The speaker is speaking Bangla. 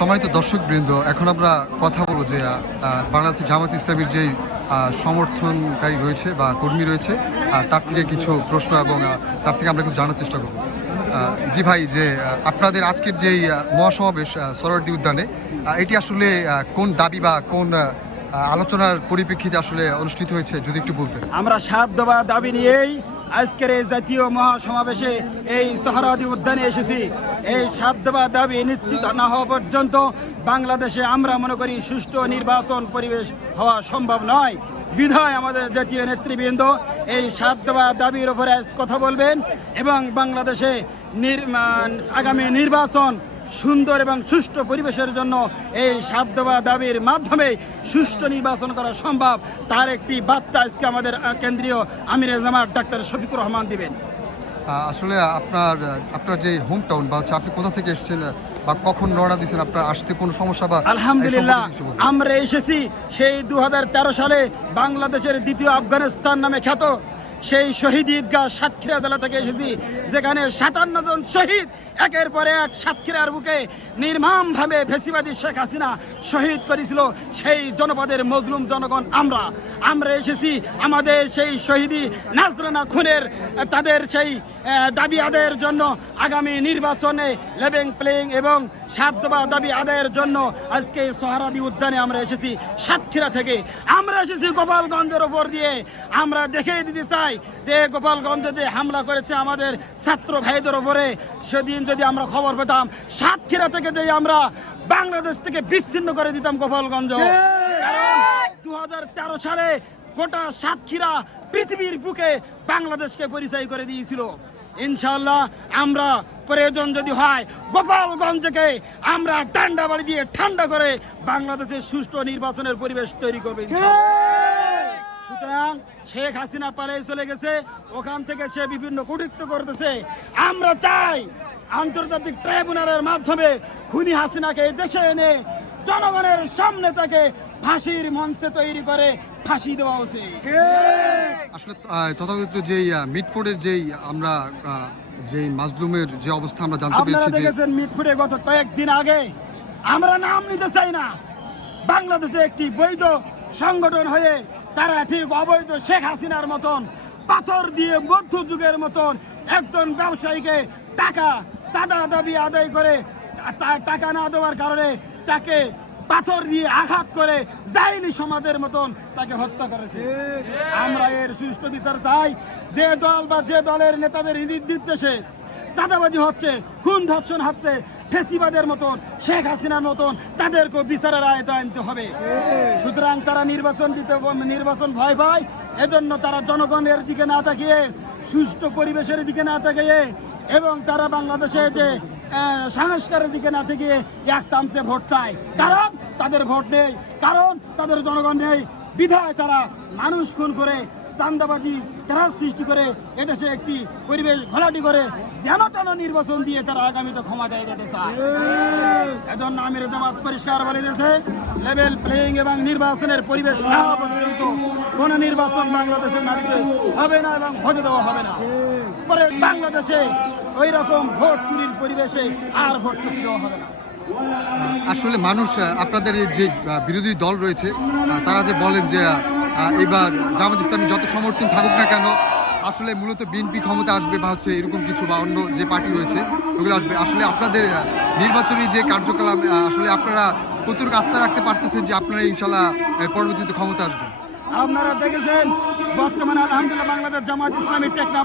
সম্মানিত দর্শক বৃন্দ এখন আমরা কথা বলব যে বাংলাদেশ জামাত ইসলামীর যে সমর্থনকারী রয়েছে বা কর্মী রয়েছে তার থেকে কিছু প্রশ্ন এবং তার থেকে আমরা একটু জানার চেষ্টা করব। জি ভাই যে আপনাদের আজকের যেই মহাসমাবেশ আহ, উদ্যানে এটি আসলে কোন দাবি বা কোন আলোচনার পরিপ্রেক্ষিতে আসলে অনুষ্ঠিত হয়েছে যদি একটু বলতেন। আমরা সাত দফা দাবি নিয়েই আজকের এই জাতীয় মহাসমাবেশে এই সহরাদি উদ্যানে এসেছি। এই সাত দাবি নিশ্চিত না হওয়া পর্যন্ত বাংলাদেশে আমরা মনে করি সুষ্ঠু নির্বাচন পরিবেশ হওয়া সম্ভব নয়। বিধায় আমাদের জাতীয় নেতৃবৃন্দ এই সাত দাবির আজ কথা বলবেন এবং বাংলাদেশে আগামী নির্বাচন সুন্দর এবং সুষ্ঠু পরিবেশের জন্য এই দফা দাবির মাধ্যমে সুষ্ঠু নির্বাচন করা সম্ভব তার একটি বার্তা আজকে আমাদের কেন্দ্রীয় আমির জামাত ডাক্তার শফিকুর রহমান দিবেন আসলে আপনার আপনার যে হোম টাউন বা হচ্ছে আপনি কোথা থেকে এসেছেন বা কখন রওনা দিয়েছেন আপনার আসতে কোনো সমস্যা বা আলহামদুলিল্লাহ। আমরা এসেছি সেই দু হাজার তেরো সালে বাংলাদেশের দ্বিতীয় আফগানিস্তান নামে খ্যাত সেই শহীদ ঈদগাহ সাতক্ষীরা জেলা থেকে এসেছি, যেখানে সাতান্ন জন শহীদ একের পর এক সাতক্ষীরার বুকে নির্মমভাবে ফেসিবাদী শেখ হাসিনা শহীদ করেছিল। সেই জনপদের মজলুম জনগণ আমরা আমরা এসেছি আমাদের সেই শহীদি নাজরানা খুনের, তাদের সেই দাবি আদায়ের জন্য আগামী নির্বাচনে লেভিং প্লেইং এবং সাত দফা দাবি আদায়ের জন্য আজকে সোহারাদি উদ্যানে আমরা এসেছি। সাতক্ষীরা থেকে। আমরা এসেছি গোপালগঞ্জের ওপর দিয়ে। আমরা দেখিয়ে দিতে চাই যে গোপালগঞ্জে যে হামলা করেছে আমাদের ছাত্র ভাইদের ওপরে সেদিন যদি আমরা খবর পেতাম সাতক্ষীরা থেকে যে আমরা বাংলাদেশ থেকে বিচ্ছিন্ন করে দিতাম গোপালগঞ্জ। দু হাজার তেরো সালে গোটা সাতক্ষীরা পৃথিবীর বুকে বাংলাদেশকে পরিচয় করে দিয়েছিল। ইনশাআল্লাহ আমরা প্রয়োজন যদি হয় গোপালগঞ্জকে আমরা ঠান্ডা বাড়ি দিয়ে ঠান্ডা করে বাংলাদেশের সুষ্ঠু নির্বাচনের পরিবেশ তৈরি করবে সুতরাং শেখ হাসিনা পালিয়ে চলে গেছে, ওখান থেকে সে বিভিন্ন কুটিত্ব করতেছে। আমরা চাই আন্তর্জাতিক ট্রাইব্যুনালের মাধ্যমে খুনি হাসিনাকে দেশে এনে জনগণের সামনে তাকে ফাঁসির মঞ্চে তৈরি করে ফাঁসি দেওয়া উচিত আসলে তথাকথিত যেই মিটফোর্ডের যেই আমরা যেই মাজলুমের যে অবস্থা আমরা জানতে আপনারা পেরেছি যে দেখেছেন মিটফুটে গত কয়েকদিন আগে আমরা নাম নিতে চাই না। বাংলাদেশে একটি বৈধ সংগঠন হয়ে তারা ঠিক অবৈধ শেখ হাসিনার মতন পাথর দিয়ে মধ্যযুগের মতন একজন ব্যবসায়ীকে টাকা চাঁদা দাবি আদায় করে টাকা না দেওয়ার কারণে তাকে পাথর দিয়ে আঘাত করে যায়নি সমাজের মতন, তাকে হত্যা করেছে। আমরা এর সুষ্ঠু বিচার চাই। যে দল বা যে দলের নেতাদের নির্দেশে চাঁদাবাজি হচ্ছে, খুন ধর্ষণ হচ্ছে, ফেসিবাদের মতন, শেখ হাসিনার মতন তাদেরকে বিচারের আয়তা আনতে হবে। সুতরাং তারা নির্বাচন দিতে নির্বাচন ভয় পায়। এজন্য তারা জনগণের দিকে না তাকিয়ে, সুষ্ঠু পরিবেশের দিকে না তাকিয়ে, এবং তারা বাংলাদেশে যে সংস্কারের দিকে না থেকে এক চামচে ভোট চায় কারণ তাদের ভোট নেই, কারণ তাদের জনগণ নেই। বিধায় তারা মানুষ খুন করে চান্দাবাজি ত্রাস সৃষ্টি করে, এদেশে একটি পরিবেশ ঘোলাটি করে, যেন তেন নির্বাচন দিয়ে তারা আগামীতে ক্ষমতায় যেতে চায়। এজন্য আমির জামাত পরিষ্কার বলে দিয়েছে লেভেল প্লেয়িং এবং নির্বাচনের পরিবেশ না পর্যন্ত কোন নির্বাচন বাংলাদেশের নারীতে হবে না এবং হতে দেওয়া হবে না। পরে বাংলাদেশে ওই রকম ভোট চুরির পরিবেশে আর ভোট চুরি দেওয়া হবে না। আসলে মানুষ আপনাদের যে বিরোধী দল রয়েছে তারা যে বলেন যে এবার জামাত ইসলামী যত সমর্থন থাকুক না কেন আসলে মূলত বিএনপি ক্ষমতা আসবে বা হচ্ছে এরকম কিছু বা অন্য যে পার্টি রয়েছে ওগুলো আসবে। আসলে আপনাদের নির্বাচনী যে কার্যকলাপ আসলে আপনারা কতটুকু আস্থা রাখতে পারতেছেন যে আপনারা ইনশাল্লাহ পরবর্তীতে ক্ষমতা আসবে? আপনারা দেখেছেন বর্তমানে আলহামদুলিল্লাহ বাংলাদেশ জামাত ইসলামী টেকনা